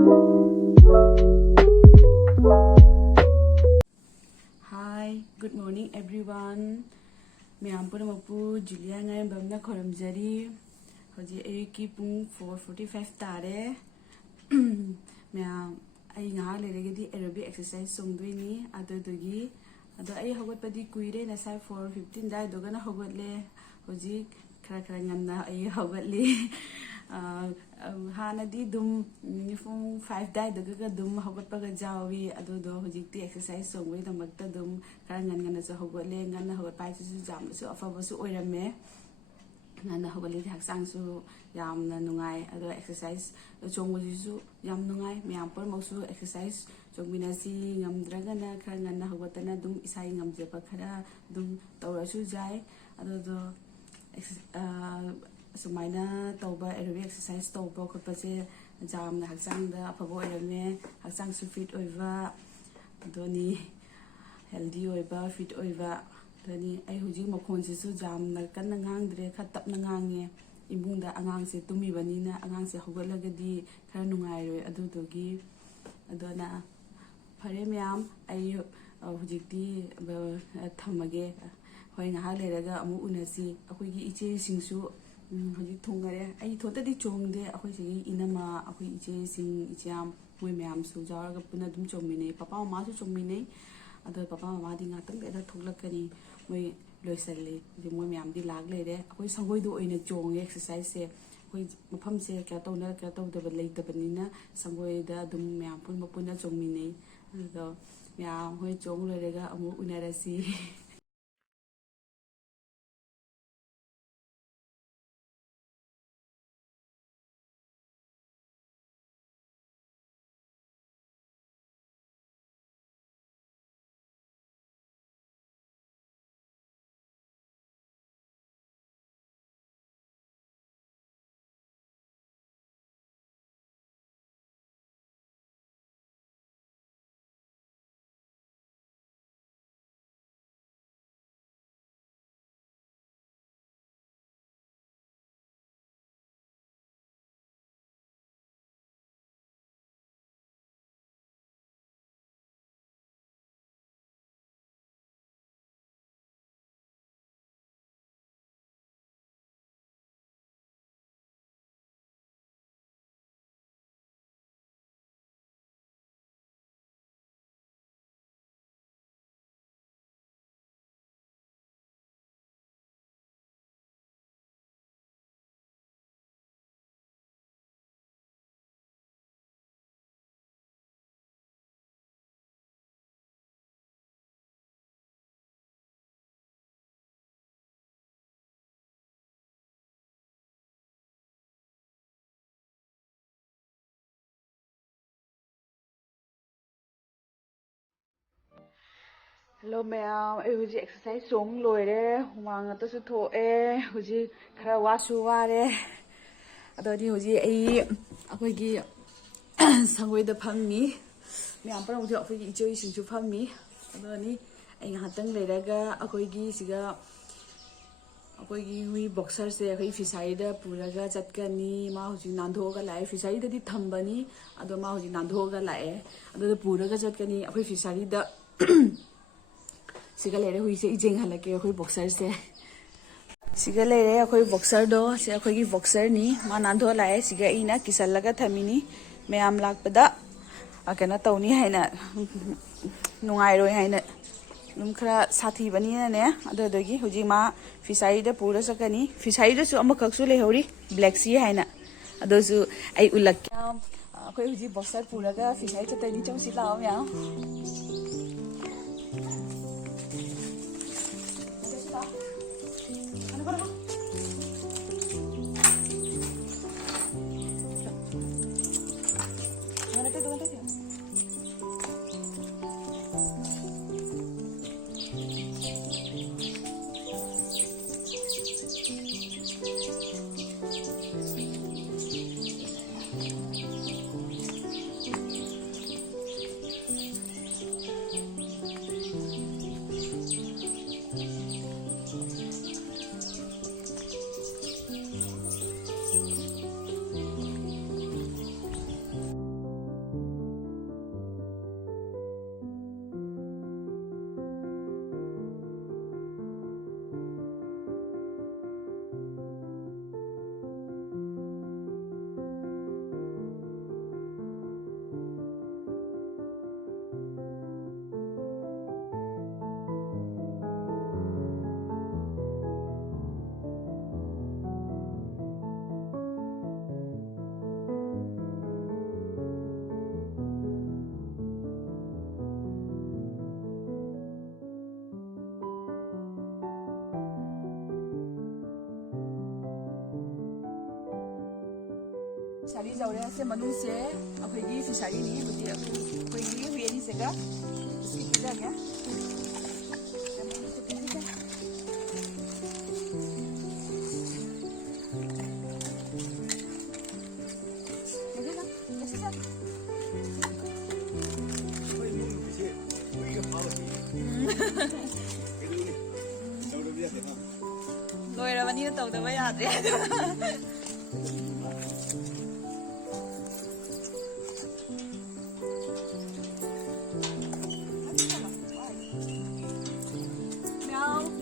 Hi, good morning everyone. Mayam puramapu Julia ngai bamna khoramjari. Hoji ayuki pung 4:45 tare. Mayam ai nga leragedi aerobic exercise songdoini adodogi ado ai hogotpadi kuire na sai 4:15 dai dogana hogotle. Hoji khara khara ngamna ai hogotli. Hanadi dum pung 5 dai doga dum hogotpaga jawi adodo hojikti exercise songwei damakta dum khara ngana sa hogotle ngana hogotpai su jamsu afabasu oirame ngana hogoli haksang su yamna nungai ado exercise chongbujisu yam nungai myam por mosu exercise chongminasi ngamdragana khara ngana hogotana dum isai ngamjeba khara dum tawrasu jai adodo sumaina tauba aerobic exercise tauba khotpase jamna haksangda afabo oirame haksang su fit oiva adoni healthy oiba fit oiva dani ai hujik makhon sisu jamna kanna ngangdre kha tapna ngange imbungda angangse tumibanina angangse hogotlagadi khara nungairoi adudogi adona phare myam ai hujikti thamage hoi ngahak leraga amu unasi akoigi iche singsu hojik thongare ai thotadi chongde akoi sigi inama akoi iche sing icham moi myam su jaraga puna dum chongmine papa mama su chongmine ado papa mama di ngatang da thoglakani moi loisalle di moi myam di lag lere akoi sangoi do oina chonge exercise se akoi mafam se kya tawna kya tawdaba leitabanina sangoi da dum myam pun mapuna chongmine ado myam hoi chong lorega amu unarasi Hello ma'am, ai huji exercise song loire, humang to su tho e, huji khara wasu ware. Adoni huji ai akoigi sangoi da phammi. Ma'am par huji akoigi ichoi singsu phammi. Adoni ai ngahatang leiraga akoigi siga akoigi hui boxer se akai fisai da puraga chatkani ma huji nandhoga lae fisai da di thambani ado ma huji nandhoga lae ado puraga chatkani akai fisai da siga lere hui se ijeng halake akhoi boxer se siga lere akhoi boxer do se akhoi gi boxer ni ma nandho lae siga ina kisal laga thamini mayam lakpada akena tawni haina nungai roi haina num khara sathi bani na ne adodogi huji ma fisai da pura sakani fisai da su amakak su lehori black sea haina adosu ai ulak akhoi huji boxer pura ga fisai chatani chawsi law ya फिशारी जौरे से मनु से अखोगी फिशारी नि बुदी अखोगी हुएनी सेगा सिकिदा गया लोइरबनी तौदबा यादे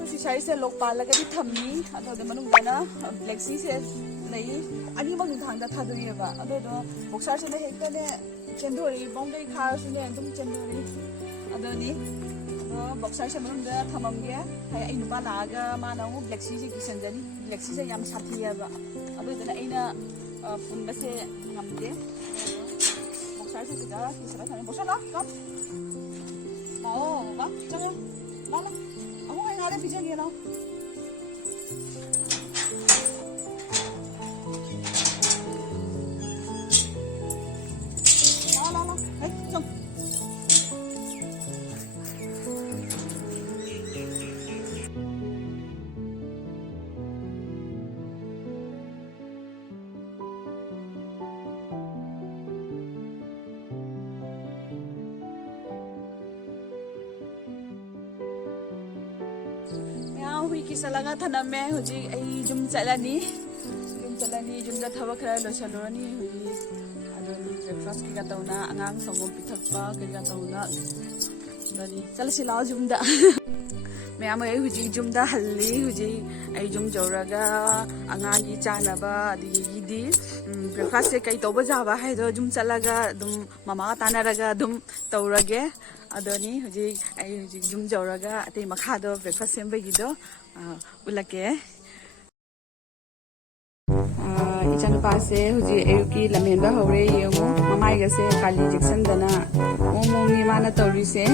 फिशारी से लोक पालगदी थम्मी अदोद मनुगना black सी से नहीं अनि मग थांगदा थादोरिबा अदोदो बॉक्सर से हेक्तने चेंदोरी बोंगै खासुने तुम चेंदोरी अदोनी बॉक्सर से मनुंदा थममगे हाय आई नुपा लागा माना उ ब्लैक सी से किसनजनी ब्लैक सी से याम साथियाबा अदोदना आइना पुनबसे ngamde बॉक्सर से जा किसबा थाने बॉक्सर ला कम लाओ बा चलो ला ला ada bisa dia now. La, jom. hui ki salaga thaname huji ai jum chalani jum da thaba khara lo chalorani hui adoni breakfast ki gatauna angang songom pithakpa ki gatauna dani chal silao jum da me am ai huji jum da halli huji ai jum joraga angang gi chana ba adi di breakfast se kai toba jaba hai do jum chalaga dum mama tanaraga dum taurage adoni huji ai huji jum joraga ate makha do breakfast sembe gi do ulake ichanu pase huji ayuki lamenda hore yengu mamai ga se kali jackson dana momo mi mana tori se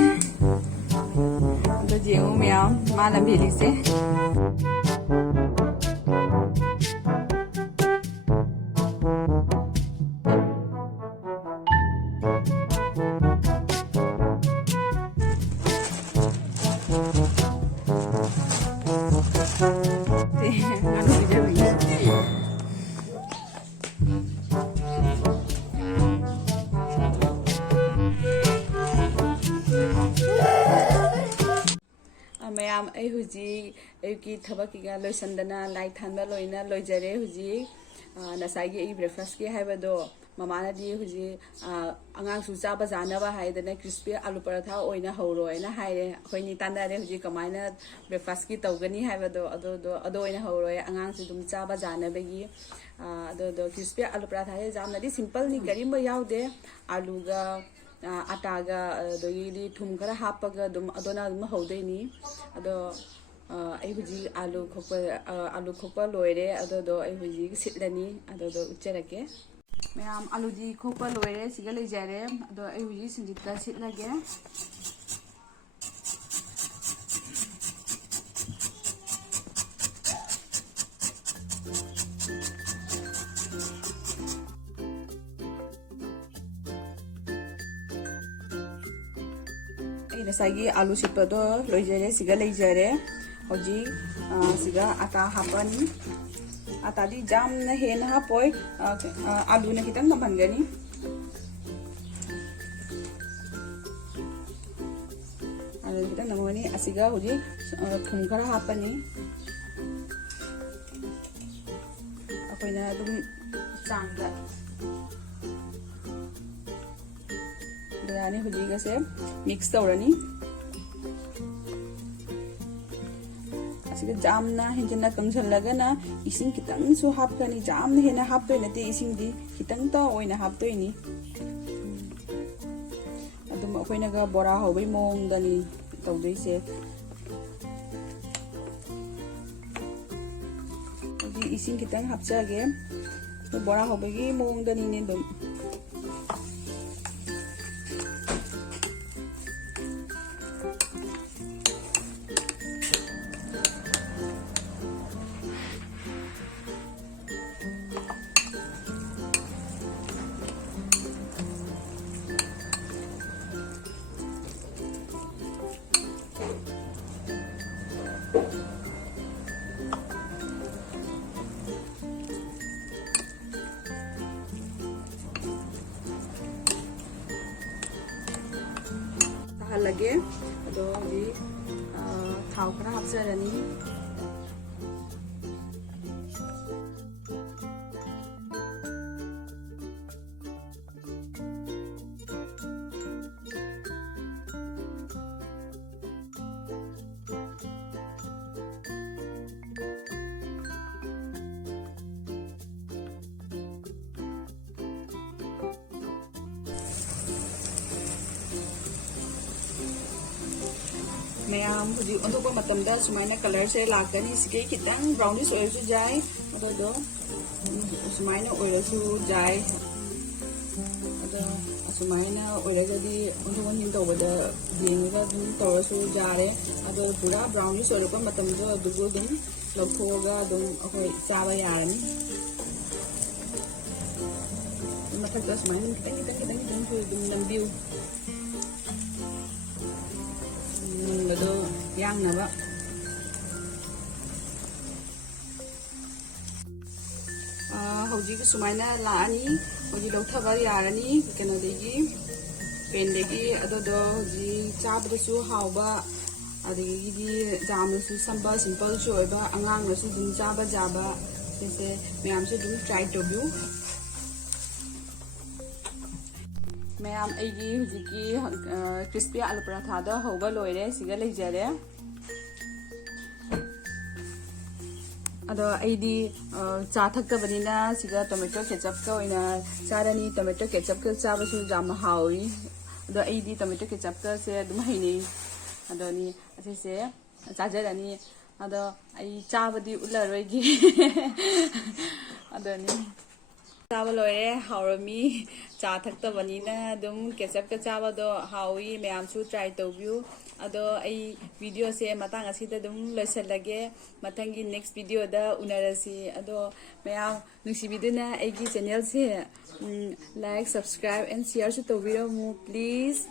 do jengu meow mana beli se ma'am आई हुजी की थबक की लोसंदना light थानबा लोइना लोइजरे हुजी नसागी आई breakfast के हाइबदो ममाना दी हुजी अंगांग सु चाबा जानबा हाइदना crispy आलू paratha ओइना हौरोइना हाइरे खोइनी तानारे हुजी कमाइना breakfast की तौगनी हाइबदो अदो ओइना हौरोय अंगांग सु दुम चाबा जानबगी अदो क्रिस्पी आलू पराठा हे जामनादी सिंपल नि करीम याउदे आलूगा आटागा दोगी थुम खरा हापगा दुम अदोना दुम हौदैनी अदो आई हुजी आलू खोपा लोइरे अदो आई हुजी सिटलनी अदो उच्चरके मैम आलू दी खोपा लोइरे सिगा लेजारे अदो आई हुजी संजिता सिटलगे नसागी आलू सिपदो लोइजरे सिगा लेजरे होजी सिगा आटा हापनी आटा दी जाम न हेन हापोय आलू न खितंग नमनगनी आलू खितंग नमगनी असिगा होजी थुम खरा हापनी अखोइना दुम चांगदा यानी हुजीगा से मिक्स तौरनी असिगा जामना हिंजना कंगसलगना इसिंग खितंग सु हापकनी जामना हेना हापतोय नते इसिंग दी खितंग ता ओइना हापतोयनी अदुम अखोइनागा बोरा होबै मोंगदनी तौदैसे हुजी इसिंग खितंग हापचागे बोरा होबैगी मोंगदनी ने दम ꯁꯥꯍꯜꯂꯒꯦ ꯑꯗꯣ ꯍꯧꯖꯤꯛ ꯊꯥꯎ ꯈꯔ ꯍꯥꯞꯆꯔꯅꯤ ꯃꯌꯥꯝ ꯍꯧꯖꯤꯛ ꯑꯣꯟꯊꯣꯛꯄ ꯃꯇꯝꯗ ꯁꯨꯃꯥꯏꯅ ꯀꯂꯔꯁꯦ ꯂꯥꯛꯀꯅꯤ ꯁꯤꯒꯤ ꯈꯤꯇꯪ ꯕ꯭ꯔꯥꯎꯅꯤꯁ ꯑꯣꯏꯔꯁꯨ ꯌꯥꯏ ꯑꯗꯣ ꯁꯨꯃꯥꯏꯅ ꯑꯣꯏꯔꯁꯨ ꯌꯥꯏ ꯑꯗꯣ ꯑꯁꯨꯃꯥꯏꯅ ꯑꯣꯏꯔꯒꯗꯤ ꯑꯣꯟꯊꯣꯛ ꯑꯣꯟꯊꯤꯟ ꯇꯧꯕꯗ ꯌꯦꯡꯉꯒ ꯑꯗꯨꯝ ꯇꯧꯔꯁꯨ ꯌꯥꯔꯦ ꯑꯗꯣ ꯄꯨꯔꯥ ꯕ꯭ꯔꯥꯎꯅꯤꯁ ꯑꯣꯏꯔꯛꯄ ꯃꯇꯝꯗꯣ ꯑꯗꯨꯕꯨ ꯑꯗꯨꯝ ꯂꯧꯊꯣꯛꯑꯒ ꯑꯗꯨꯝ ꯑꯩꯈꯣꯏ ꯆꯥꯕ ꯌꯥꯔꯅꯤ ꯃꯊꯛꯇ ꯁꯨꯃꯥꯏꯅ ꯈꯤꯇꯪ ꯑꯗꯨꯝ ꯅꯝꯕꯤꯌꯨ ꯃꯨꯟꯕꯗꯣ ꯌꯥꯡꯅꯕ ꯍꯧꯖꯤꯛ ꯁꯨꯃꯥꯏꯅ ꯂꯥꯛꯑꯅꯤ ꯍꯧꯖꯤꯛ ꯂꯧꯊꯕ ꯌꯥꯔꯅꯤ ꯀꯩꯅꯣꯗꯒꯤ ꯄꯦꯟꯗꯒꯤ ꯑꯗꯨꯗꯣ ꯍꯧꯖꯤꯛ ꯆꯥꯕꯗꯁꯨ ꯍꯥꯎꯕ ꯑꯗꯒꯤꯗꯤ ꯌꯥꯝꯅꯁꯨ ꯁꯝꯕ ꯁꯤꯝꯄꯜꯁꯨ ꯑꯣꯏꯕ ꯑꯉꯥꯡꯅꯁꯨ ꯑꯗꯨꯝ ꯆꯥꯕ ꯌꯥꯕ ꯁꯤꯁꯦ ꯃꯌꯥꯝꯁꯨ ꯑꯗꯨꯝ ꯇ꯭ꯔꯥꯏ ꯇꯧꯕꯤꯌꯨ ꯃꯌꯥꯝ ꯑꯩꯒꯤ ꯍꯧꯖꯤꯛꯀꯤ ꯀ꯭रिꯁꯄꯤ ꯑꯥꯂꯨ ꯄꯔꯥꯊꯥꯗꯣ ꯍꯧꯕ ꯂꯣꯏꯔꯦ ꯁꯤꯒ ꯂꯩꯖꯔꯦ ꯑꯗꯣ ꯑꯩꯗꯤ ꯆꯥ ꯊꯛꯇꯕꯅꯤꯅ ꯁꯤꯒ ꯇꯣꯃꯦꯇꯣ ꯀꯦꯆꯞꯀ ꯑꯣꯏꯅ ꯆꯥꯔꯅꯤ ꯇꯣꯃꯦꯇꯣ ꯀꯦꯆꯞꯀ ꯆꯥꯕꯁꯨ ꯌꯥꯝꯅ ꯍꯥꯎꯏ ꯑꯗꯣ ꯑꯩꯗꯤ ꯇꯣꯃꯦꯇꯣ ꯀꯦꯆꯞꯀꯁꯦ ꯑꯗꯨꯝ ꯍꯩꯅꯩ ꯑꯗꯣꯅꯤ ꯑꯁꯤꯁꯦ ꯆꯥꯖꯔꯅꯤ ꯑꯗꯣ ꯑꯩ ꯆꯥꯕꯗꯤ ꯎꯠꯂꯔꯣꯏꯒꯦ ꯑꯗꯨꯅꯤ ꯆꯥꯕ ꯂꯣꯏꯔꯦ ꯍꯥꯎꯔꯝꯃꯤ ꯆꯥ ꯊꯛꯇꯕꯅꯤꯅ ꯑꯗꯨꯝ ꯀꯦꯆꯞꯀ ꯆꯥꯕꯗꯣ ꯍꯥꯎꯏ ꯃꯌꯥꯝꯁꯨ ꯇ꯭ꯔꯥꯏ ꯇꯧꯕꯤꯌꯨ ꯑꯗꯣ ꯑꯩ ꯚꯤꯗꯤꯑꯣꯁꯦ ꯃꯇꯥꯡ ꯑꯁꯤꯗ ꯑꯗꯨꯝ ꯂꯣꯏꯁꯤꯜꯂꯒꯦ ꯃꯊꯪꯒꯤ ꯅꯦꯛꯁ ꯚꯤꯗꯤꯑꯣꯗ ꯎꯅꯔꯁꯤ ꯑꯗꯣ ꯃꯌꯥꯝ ꯅꯨꯡꯁꯤꯕꯤꯗꯨꯅ ꯑꯩꯒꯤ ꯆꯦꯅꯦꯜꯁꯦ ꯂꯥꯏꯛ ꯁꯕꯁꯀ꯭ꯔꯥꯏꯕ ꯑꯦꯟ ꯁꯤꯌꯔꯁꯨ ꯇꯧꯕꯤꯔꯝꯃꯨ ꯄ꯭ꯂꯤꯖ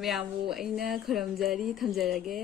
ꯃꯌꯥꯝꯕꯨ ꯑꯩꯅ ꯈꯨꯔꯨꯝꯖꯔꯤ ꯊꯝꯖꯔꯒꯦ